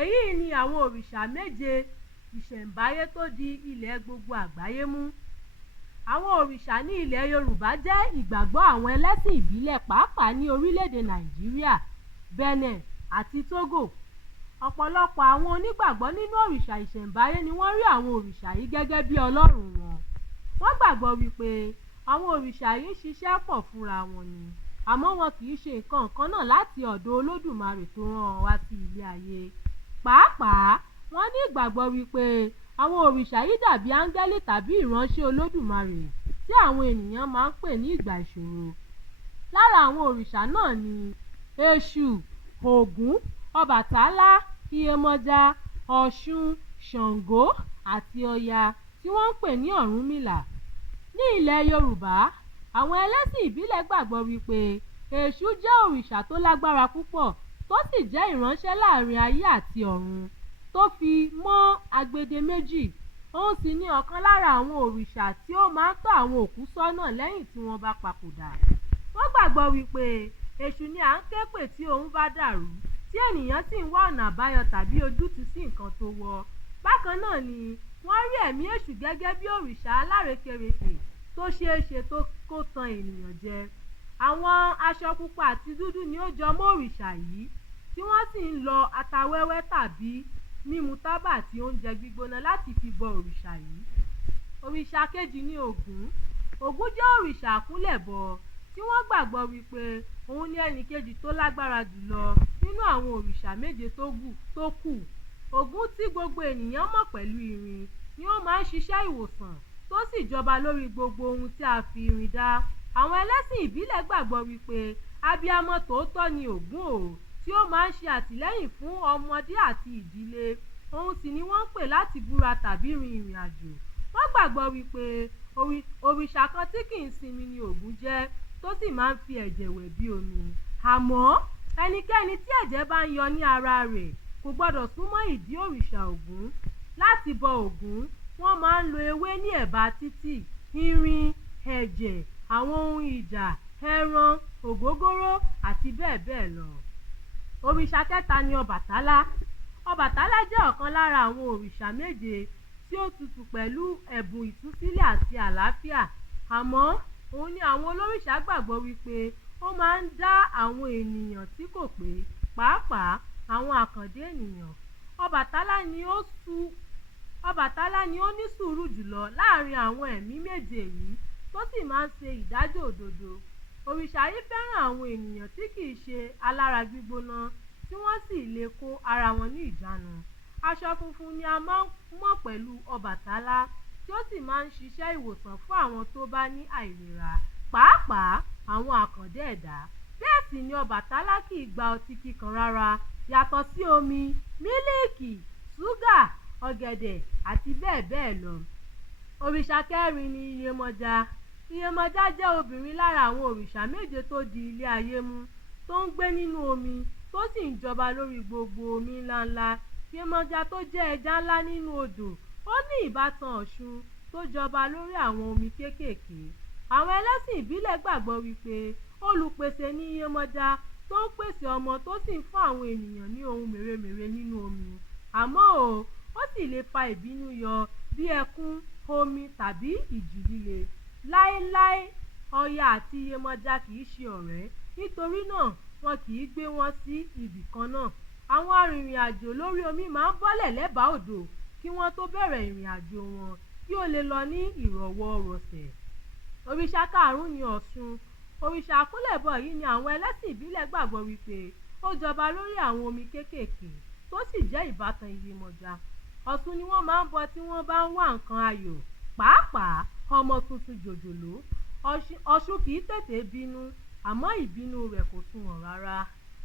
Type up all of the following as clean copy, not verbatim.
Èyí ni àwọn òrìṣà méje ìṣẹ̀mbáyé tó di ilẹ̀ gbogbo àgbáyé mú. Àwọn òrìṣà ní ilẹ̀ Yorùbá jẹ́ ìgbàgbọ́ àwọn ẹlẹ́sìn ìbílẹ̀ pàápàá ní orílẹ̀-èdè Nàìjíríà, Benin àti Togo. Ọ̀pọ̀lọpọ̀ àwọn onígbàgbọ́ nínú òrìṣà ìṣẹ̀mbáyé ni wọ́n rí àwọn òrìṣà yìí gẹ́gẹ́ bí ọlọ́run wọn. Wọ́n gbàgbọ́ wípé àwọn òrìṣà yìí ń ṣiṣẹ́ pọ̀ fúnra wọn ni, àmọ́ wọn kì í ṣe nǹkan kan náà láti ọ̀dọ̀ Olódùmarè tó rán wọn wá sí ilé ayé. Pàápàá wọ́n ní ìgbàgbọ́ wípé àwọn òrìṣà yìí dàbí áńgẹ́lì tàbí ìránṣẹ́ Olódùmarè tí àwọn ènìyàn máa ń pè ní ìgbà ìṣòro. Lára àwọn òrìṣà náà ni Èṣù, Ògún, Ọbàtálá, Iyemọja, Ọ̀ṣun, Ṣàngó àti Ọya tí wọ́n ń pè ní Ọ̀rúnmìlà. Ní ilẹ̀ Yorùbá, àwọn ẹlẹ́sìn ìbílẹ̀ gbàgbọ́ wípé Èṣù jẹ́ òrìṣà tó lágbára púpọ̀ tó sì jẹ́ ìránṣẹ́ láàrin ayé àti ọ̀run tó fi mọ́ agbedeméjì. Òun sì ni ọ̀kan lára àwọn òrìṣà tí ó máa ń tọ́ àwọn òkú sọ́nà lẹ́yìn tí wọ́n bá papòdà. Wọ́n gbàgbọ́ wípé Èṣù ni à ń ké pè tí ohun bá dàrú, tí ènìyàn sì ń wá ọ̀nà àbáyọ tàbí ojútùú sí nǹkan tó wọ́. Bákan náà ni wọ́n rí ẹ̀mí Èṣù gẹ́gẹ́ bí òrìṣà alárekérekè tó ṣeé ṣe kó tan ènìyàn jẹ. Àwọn aṣọ pupa àti dúdú ni ó jọ mọ́ òrìṣà yìí, tí wọ́n sì ń lọ ata wẹ́wẹ́ tàbí mímu tábà àti oúnjẹ gbígbóná láti fi bọ òrìṣà yìí. Òrìṣà kejì ni Ògún. Ògún jẹ́ òrìṣà àkúnlẹ̀bọ tí wọ́n gbàgbọ́ wípé òun ni ẹnìkejì tó lágbára jùlọ nínú àwọn òrìṣà méje tó kù. Ògún tí gbogbo ènìyàn mọ̀ pẹ̀lú irin ni ó máa ń ṣiṣẹ́ ìwòsàn tó sì jọba lórí gbogbo ohun tí a fi irin dá. Àwọn ẹlẹ́sìn ìbílẹ̀ gbàgbọ́ wípé abiyamọ tòótọ́ ni Ògún o, tí ó máa ń ṣe àtìlẹ́yìn fún ọmọdé àti ìdílé. Òun sì ni wọ́n ń pè láti búra tàbí rin ìrìn àjò. Wọ́n gbàgbọ́ wípé òrìṣà kan tí kì í sinmi ni Ògún jẹ́, tó sì máa ń fi ẹ̀jẹ̀ wẹ̀ bí omi. Àmọ́ ẹnikẹ́ni tí ẹ̀jẹ̀ bá ń yọ ní ara rẹ̀ kò gbọdọ̀ súnmọ́ ìdí òrìṣà Ògún. Láti bọ Ògún, wọ́n máa ń lo ewé ní ẹ̀bá títì, irin, ẹ̀jẹ̀, àwọn ohun ìjà, ẹran, ògógóró àti bẹ́ẹ̀ bẹ́ẹ̀ lọ. Òrìṣà kẹta ni Ọbàtálá. Ọbàtálá jẹ́ ọ̀kan lára àwọn òrìṣà méje tí ó tutù pẹ̀lú ẹ̀bùn ìtúsílẹ̀ àti àlàáfíà. Àmọ́ òun ni àwọn olórìṣà gbàgbọ́ wípé ó máa ń dá àwọn ènìyàn tí kò pé, pàápàá àwọn àkàndá ènìyàn. Ọbàtálá ni ó ní sùúrù jùlọ láàrin àwọn ẹ̀mí méje yìí tó sì máa ń ṣe ìdájọ́ òdodo. Òrìṣà yìí fẹ́ràn àwọn ènìyàn tí kì í ṣe alára gbígbóná tí wọ́n sì lè kó ara wọn ní ìjánu. Aṣọ funfun ni a máa ń mọ̀ pẹ̀lú Ọbàtálá tí ó sì máa ń ṣiṣẹ́ ìwòsàn fún àwọn tó bá ní àìlera, pàápàá àwọn àkàndá ẹ̀dá. Bẹ́ẹ̀ sì ni Ọbàtálá kì í gba ọtí kíkan rárá, yàtọ̀ sí omi, mílíìkì, ṣúgà, ọ̀gẹ̀dẹ̀ àti bẹ́ẹ̀ bẹ́ẹ̀ lọ. Òrìṣà kẹrin ni Iyemọja. Iyemọja jẹ́ obìnrin lára àwọn òrìṣà méje tó di ilé ayé mú, tó ń gbé nínú omi tó sì ń jọba lórí gbogbo omi ńláńlá. Iyemọja tó jẹ́ ẹja ńlá nínú odò, ó ní ìbátan Ọ̀ṣun tó jọba lórí àwọn omi kéékèèké. Àwọn ẹlẹ́sìn ìbílẹ̀ gbàgbọ́ wípé olùpèsè ni Iyemọja tó ń pèsè ọmọ tó sì ń fún àwọn ènìyàn ní ohun mèremère nínú omi. Àmọ́ ó sì lè fa ìbínú yọ bí ẹkún, omi tàbí ìjì líle. Láéláé Ọya àti Iyemọja kì í ṣe ọ̀rẹ́, nítorí náà wọn kì í gbé wọn sí ibì kan náà. Àwọn arìnrìn àjò lórí omi máa ń bọ́lẹ̀ lẹ́bàá odò kí wọ́n tó bẹ̀rẹ̀ ìrìn àjò wọn kí ó lè lọ ní ìrọ̀wọ́-rọsẹ̀. Òrìṣà karùn-ún ni Ọ̀ṣun. Òrìṣà àkúnlẹ̀bọ yìí ni àwọn ẹlẹ́sìn ìbílẹ̀ gbàgbọ́ wípé ó jọba lórí àwọn omi kéékèèké tó sì jẹ́ ìbátan Iyemọja. Ọ̀ṣun ni wọ́n máa ń bọ tí wọ́n bá ń wá nǹkan ayọ̀, pàápàá ọmọ tuntun jòjòló. Ọ̀ṣun kì í tètè bínú, àmọ́ ìbínú rẹ̀ kò sunwọ̀n rárá.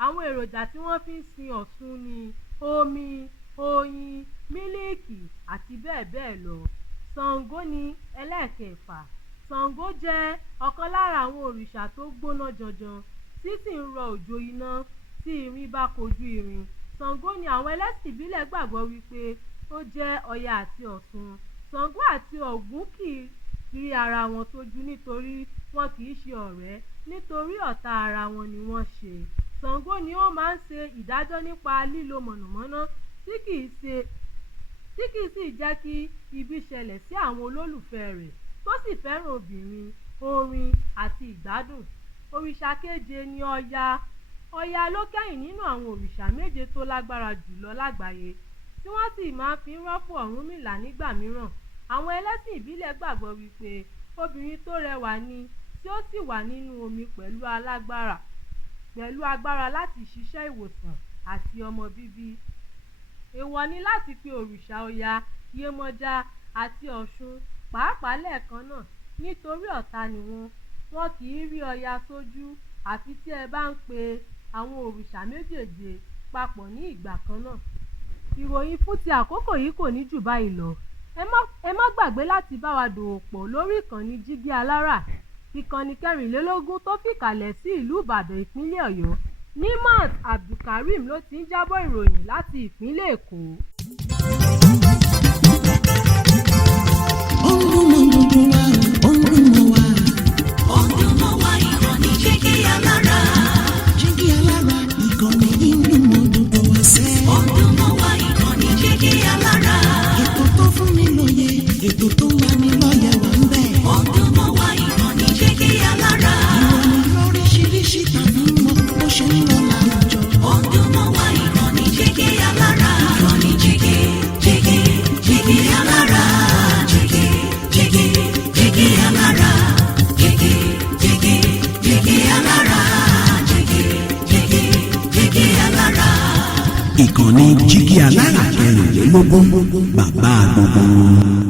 Àwọn èròjà tí wọ́n fi ń sin Ọ̀ṣun ni omi, oyin, mílíìkì àti bẹ́ẹ̀ bẹ́ẹ̀ lọ. Ṣàngó ni ẹlẹ́ẹ̀kẹfà. Ṣàngó jẹ́ ọ̀kan lára àwọn òrìṣà tó gbóná janjan tí sì ń rọ òjò iná tí irin bá kojú irin. Ṣàngó ni àwọn ẹlẹ́sìn ìbílẹ̀ gbàgbọ́ wípé ó jẹ́ Ọya àti Ọ̀ṣun. Ṣàngó àti Ògún kì í rí ara wọn sójú nítorí wọn kì í ṣe ọ̀rẹ́, nítorí ọ̀tá ara wọn ni wọ́n ṣe. Ṣàngó ni ó máa ń ṣe ìdájọ́ nípa lílo mọ̀nàmọ́ná tí kìí sì jẹ́ kí ibi ṣẹlẹ̀ sí àwọn olólùfẹ́ rẹ̀ tó sì fẹ́ràn obìnrin, orin àti ìgbádùn. Òrìṣà keje ni Ọya. Ọya ló kẹ́yìn nínú àwọn òrìṣà méje tó lágbára jùlọ lágbàáyé tí wọ́n sì máa fi ń rọ́pò Ọ̀rúnmìlà nígbà mìíràn. Àwọn ẹlẹ́sìn ìbílẹ̀ gbàgbọ́ wípé obìnrin tó rẹwà ni tí ó sì wà nínú omi pẹ̀lú agbára láti ṣiṣẹ́ ìwòsàn àti ọmọ bíbí. Èèwọ̀ ni láti pe òrìṣà Ọya, Yemọja àti Ọ̀ṣun pàápàá lẹ́ẹ̀kan náà nítorí ọ̀tá ni wọ́n. Wọn kì í rí Ọya sójú àfi tí ẹ bá ń pe àwọn òrìṣà méjèèje papọ̀ ní ìgbà kan náà. Ìròyìn fún ti àkókò yìí kò ní jù báyìí lọ. Ẹ má gbàgbé láti bá wa dòwò pọ̀ lórí ìkànnì Jígí Alára, ìkànnì 24 tó fìkàlẹ̀ sí ìlú Ìbàdàn ìpínlẹ̀ Ọ̀yọ́. Nimat Abdulkareem ló ti ń jábọ̀ ìròyìn láti ìpínlẹ̀ Èkó. Ìkànnì Jígí Alára. Jígí Alára, ìkànnì ìlú mọ̀dúndú wá sẹ́. Ìkànnì Jígí Alára. Ètò tó fún ni lóye, ètò tó ń lani lọ́yẹ̀ wà ń bẹ̀. Ìkànnì Jígí Alára. Ìròyìn lóríṣiríṣi tàbí mọ́ bó ṣe ń lọ láwùjọ. Ìkànnì Jígí Alára. Ìkànnì Jígí Alára. Jígí Alára. Ìkànnì Jígí Alára 24, bàbá gbogbo.